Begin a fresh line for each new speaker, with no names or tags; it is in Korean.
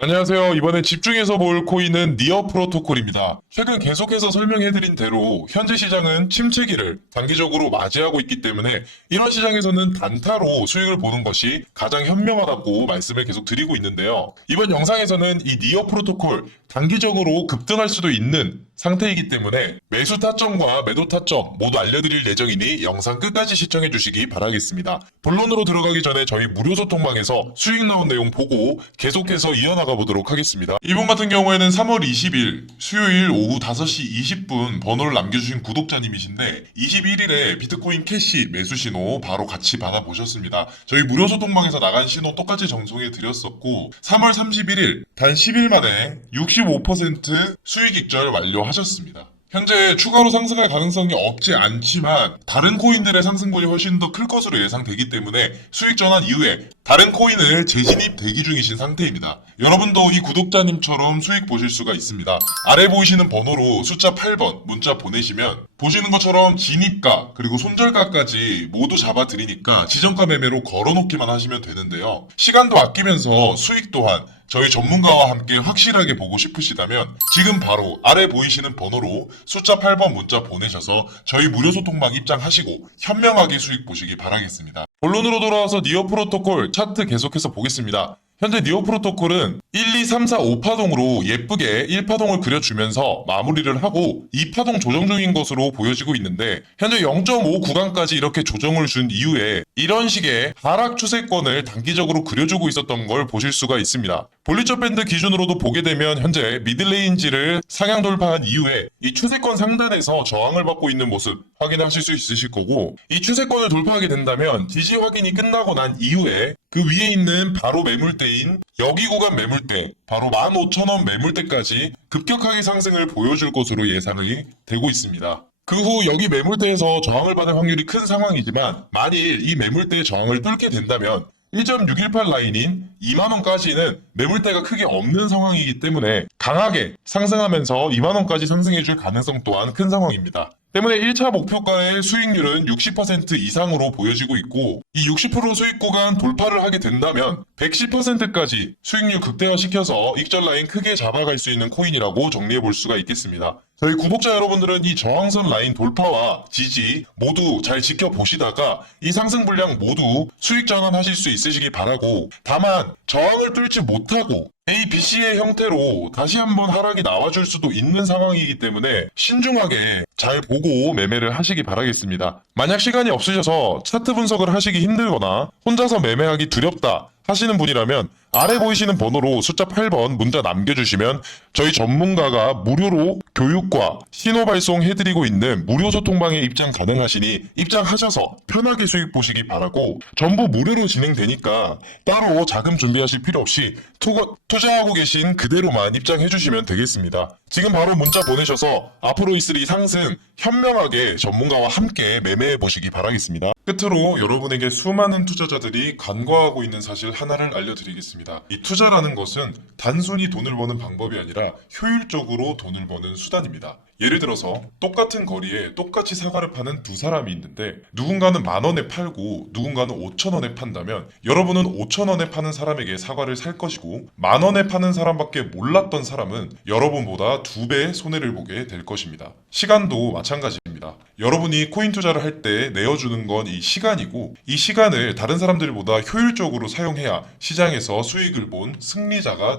안녕하세요. 이번에 집중해서 볼 코인은 니어 프로토콜입니다. 최근 계속해서 설명해드린 대로 현재 시장은 침체기를 단기적으로 맞이하고 있기 때문에 이런 시장에서는 단타로 수익을 보는 것이 가장 현명하다고 말씀을 계속 드리고 있는데요. 이번 영상에서는 이 니어 프로토콜 단기적으로 급등할 수도 있는 상태이기 때문에 매수 타점과 매도 타점 모두 알려드릴 예정이니 영상 끝까지 시청해 주시기 바라겠습니다. 본론으로 들어가기 전에 저희 무료 소통방에서 수익 나온 내용 보고 계속해서 이어나가 보도록 하겠습니다. 이번 같은 경우에는 3월 20일 수요일 오후 5시 20분 번호를 남겨주신 구독자님이신데 21일에 비트코인 캐시 매수 신호 바로 같이 받아보셨습니다. 저희 무료 소통방에서 나간 신호 똑같이 정송해 드렸었고 3월 31일 단 10일 만에 65% 수익 익절 완료 하셨습니다. 현재 추가로 상승할 가능성이 없지 않지만 다른 코인들의 상승분이 훨씬 더 클 것으로 예상되기 때문에 수익 전환 이후에 다른 코인을 재진입 대기 중이신 상태입니다. 여러분도 이 구독자님처럼 수익 보실 수가 있습니다. 아래 보이시는 번호로 숫자 8번 문자 보내시면 보시는 것처럼 진입가 그리고 손절가까지 모두 잡아드리니까 지정가 매매로 걸어놓기만 하시면 되는데요. 시간도 아끼면서 수익 또한 저희 전문가와 함께 확실하게 보고 싶으시다면 지금 바로 아래 보이시는 번호로 숫자 8번 문자 보내셔서 저희 무료 소통방 입장하시고 현명하게 수익 보시기 바라겠습니다. 본론으로 돌아와서 니어 프로토콜 차트 계속해서 보겠습니다. 현재 니어 프로토콜은 1, 2, 3, 4, 5파동으로 예쁘게 1파동을 그려주면서 마무리를 하고 2파동 조정 중인 것으로 보여지고 있는데 현재 0.5 구간까지 이렇게 조정을 준 이후에 이런 식의 하락 추세권을 단기적으로 그려주고 있었던 걸 보실 수가 있습니다. 볼리처 밴드 기준으로도 보게 되면 현재 미들레인지를 상향 돌파한 이후에 이 추세권 상단에서 저항을 받고 있는 모습 확인하실 수 있으실 거고 이 추세권을 돌파하게 된다면 지지 확인이 끝나고 난 이후에 그 위에 있는 바로 매물대인 여기 구간 매물대 바로 15,000원 매물대까지 급격하게 상승을 보여줄 것으로 예상이 되고 있습니다. 그 후 여기 매물대에서 저항을 받을 확률이 큰 상황이지만 만일 이 매물대의 저항을 뚫게 된다면 1.618 라인인 2만원까지는 매물대가 크게 없는 상황이기 때문에 강하게 상승하면서 2만원까지 상승해줄 가능성 또한 큰 상황입니다. 때문에 1차 목표가의 수익률은 60% 이상으로 보여지고 있고 이 60% 수익 구간 돌파를 하게 된다면 110%까지 수익률 극대화시켜서 익절 라인 크게 잡아갈 수 있는 코인이라고 정리해 볼 수가 있겠습니다. 저희 구독자 여러분들은 이 저항선 라인 돌파와 지지 모두 잘 지켜보시다가 이 상승 분량 모두 수익 전환하실 수 있으시기 바라고 다만 저항을 뚫지 못하고 A, B, C의 형태로 다시 한번 하락이 나와줄 수도 있는 상황이기 때문에 신중하게 잘 보고 매매를 하시기 바라겠습니다. 만약 시간이 없으셔서 차트 분석을 하시기 힘들거나 혼자서 매매하기 두렵다 하시는 분이라면 아래 보이시는 번호로 숫자 8번 문자 남겨주시면 저희 전문가가 무료로 교육과 신호 발송 해드리고 있는 무료 소통방에 입장 가능하시니 입장하셔서 편하게 수익 보시기 바라고 전부 무료로 진행되니까 따로 자금 준비하실 필요 없이 투, 투자하고 계신 그대로만 입장해 주시면 되겠습니다. 지금 바로 문자 보내셔서 앞으로 있을 이 상승 현명하게 전문가와 함께 매매해 보시기 바라겠습니다. 끝으로 여러분에게 수많은 투자자들이 간과하고 있는 사실 하나를 알려드리겠습니다. 이 투자라는 것은 단순히 돈을 버는 방법이 아니라 효율적으로 돈을 버는 수단입니다. 예를 들어서 똑같은 거리에 똑같이 사과를 파는 두 사람이 있는데 누군가는 만 원에 팔고 누군가는 5천 원에 판다면 여러분은 5천 원에 파는 사람에게 사과를 살 것이고 만 원에 파는 사람밖에 몰랐던 사람은 여러분보다 두 배의 손해를 보게 될 것입니다. 시간도 마찬가지입니다. 여러분이 코인 투자를 할 때 내어주는 건 이 시간이고 이 시간을 다른 사람들보다 효율적으로 사용해야 시장에서 수익을 본 승리자가